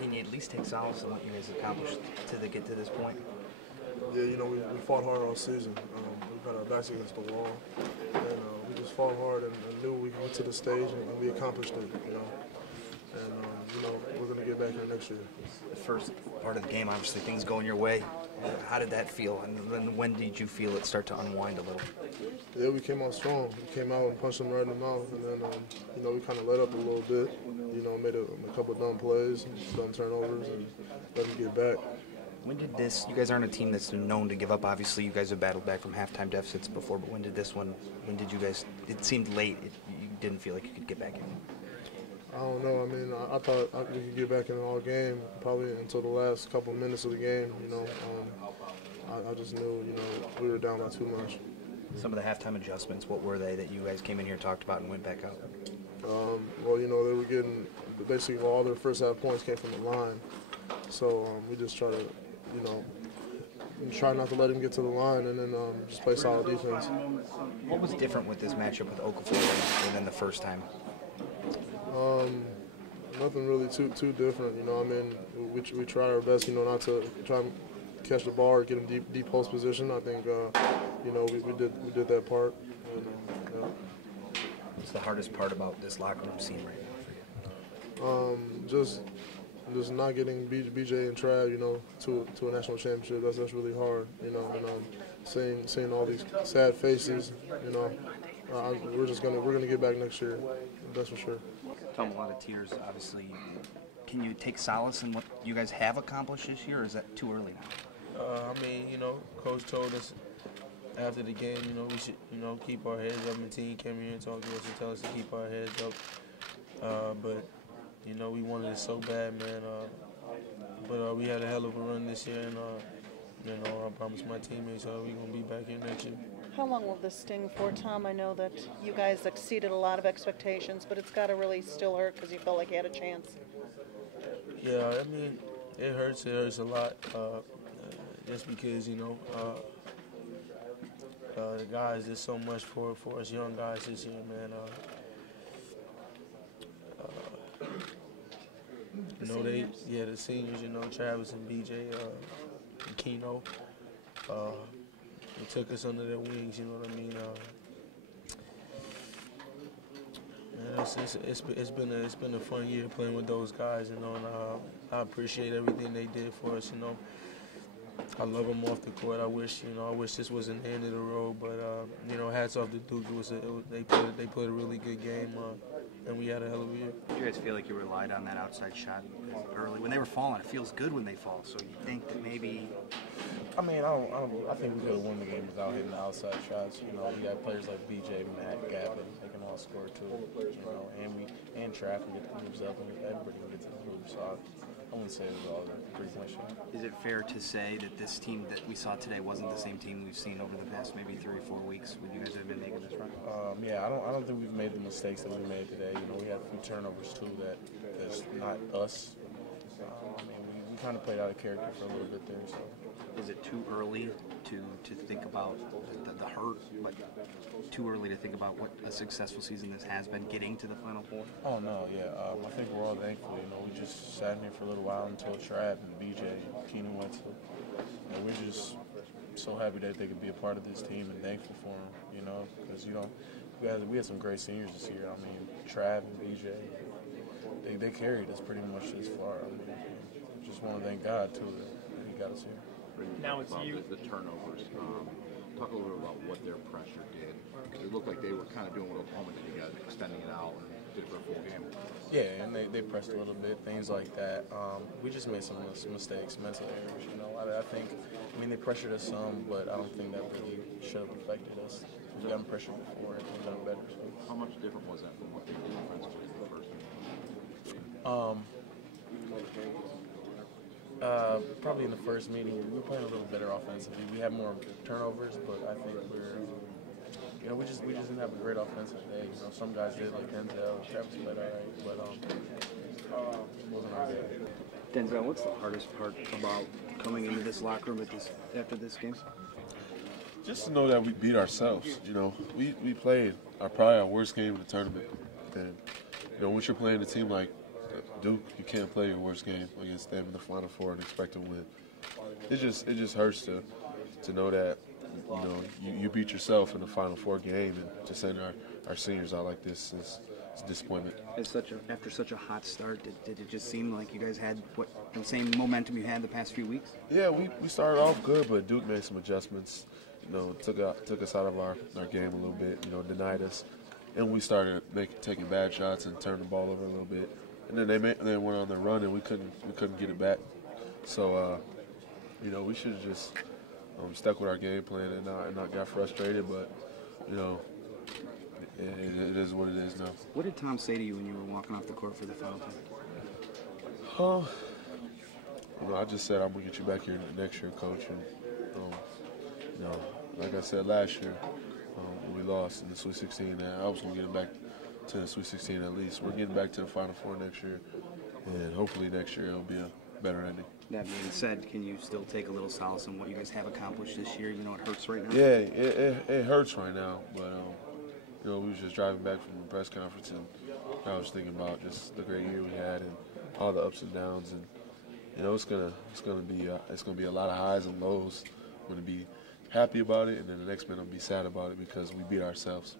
Can you at least take solace in what you guys accomplished to get to this point? Yeah, you know, we fought hard all season. We've had our backs against the wall, and we just fought hard and knew we could get to the stage, and we accomplished it, you know. And, you know, we're going to get back here next year. The first part of the game, obviously, things going your way. How did that feel? And then when did you feel it start to unwind a little? Yeah, we came out strong. We came out and punched them right in the mouth, and then, you know, we kind of let up a little bit. You know, made a couple of dumb plays, dumb turnovers, and let them get back. When did this, you guys aren't a team that's known to give up, obviously you guys have battled back from halftime deficits before, but when did you guys, it seemed late, you didn't feel like you could get back in? I don't know, I mean, I thought we could get back in all game, probably until the last couple of minutes of the game, you know. I just knew, you know, we were down by too much. Some of the halftime adjustments, what were they that you guys came in here, talked about, and went back out? Well, you know, they were getting, basically all their first half points came from the line. So we just try to, you know, try not to let him get to the line and then just play solid defense. What was different with this matchup with Okafor than the first time? Nothing really too different, you know. I mean, we tried our best, you know, not to try and catch the ball or get him deep post position. I think, you know, we did that part. And, yeah. What's the hardest part about this locker room scene right now for you? Just not getting BJ and Trav, you know, to a national championship. That's really hard, you know. And seeing all these sad faces, you know. We're gonna get back next year. That's for sure. Tom, a lot of tears, obviously. Can you take solace in what you guys have accomplished this year, or is that too early now? I mean, you know, Coach told us after the game, you know, we should, you know, keep our heads up. And the team came here and talked to us and tell us to keep our heads up. But you know, we wanted it so bad, man. But we had a hell of a run this year, and you know, I promised my teammates we're gonna be back here next year. How long will this sting for, Tom? I know that you guys exceeded a lot of expectations, but it's got to really still hurt because you felt like you had a chance. Yeah, I mean, it hurts. It hurts a lot, just because, you know, the guys did so much for us young guys this year, man. You know, the seniors, you know, Travis and BJ, and Keno, they took us under their wings, you know what I mean? Man, it's been a fun year playing with those guys, you know, and I appreciate everything they did for us, you know. I love them off the court. I wish this wasn't the end of the road, but you know, hats off to Duke. They played a really good game, and we had a hell of a year. Did you guys feel like you relied on that outside shot early when they were falling? It feels good when they fall, so you think that maybe. I mean, I think we could have won the game without hitting the outside shots. You know, we got players like BJ, Matt, Gavin, they can all score too. You know, and Trav can get the moves up, and everybody can get to the moves. So I wouldn't say it was all a 3-point shot. Is it fair to say that this team that we saw today wasn't the same team we've seen over the past maybe 3 or 4 weeks when you guys have been making this run? Yeah, I don't think we've made the mistakes that we made today. You know, we had a few turnovers too that's not us. I mean, we kind of played out of character for a little bit there. So. Is it too early to think about the hurt, but too early to think about what a successful season this has been, getting to the Final Four? Oh, no, yeah. I think we're all thankful. You know, we just sat here for a little while until Trav and BJ and Keenan went to. You know, we're just so happy that they could be a part of this team and thankful for them, you know, because, you know, we had some great seniors this year. I mean, Trav and BJ, they carried us pretty much this far. I mean, just want to thank God, too, that he got us here. Now it's you. The turnovers. Talk a little bit about what their pressure did. Because it looked like they were kind of doing what Oklahoma did. You guys extending it out and did it for a full game. Yeah, and they pressed a little bit, things like that. We just made some mistakes, mental errors. You know, I think. I mean, they pressured us some, but I don't think that really should have affected us. We've gotten pressured before and we've done better. So. How much different was that from what they did offensively for the first game? Probably in the first meeting, we were playing a little better offensively. We had more turnovers, but I think we just didn't have a great offensive day. You know, some guys did, like Denzel, Travis played all right, but it wasn't our day. Denzel, what's the hardest part about coming into this locker room after this game? Just to know that we beat ourselves. You know, we played probably our worst game of the tournament, and you know, once you're playing a team like Duke, you can't play your worst game against them in the Final Four and expect to win. It just hurts to know that, you know, you beat yourself in the Final Four game, and to send our seniors out like this is a disappointment. After such a hot start, did it just seem like you guys had the same momentum you had the past few weeks? Yeah, we started off good, but Duke made some adjustments. You know, took us out of our game a little bit. You know, denied us, and we started taking bad shots and turning the ball over a little bit. And then they went on their run, and we couldn't get it back. So, you know, we should have just stuck with our game plan and not got frustrated. But, you know, it is what it is now. What did Tom say to you when you were walking off the court for the foul time? You know, I just said I'm gonna get you back here next year, coach. And you know, like I said last year, we lost in the Sweet 16, and I was gonna get it back to the Sweet 16 at least. We're getting back to the Final Four next year, and hopefully next year it'll be a better ending. That being said, can you still take a little solace in what you guys have accomplished this year? You know, it hurts right now. Yeah, it hurts right now, but you know, we was just driving back from the press conference, and I was thinking about just the great year we had and all the ups and downs, and you know, it's gonna be a lot of highs and lows. I'm gonna be happy about it, and then the next minute I'll be sad about it because we beat ourselves.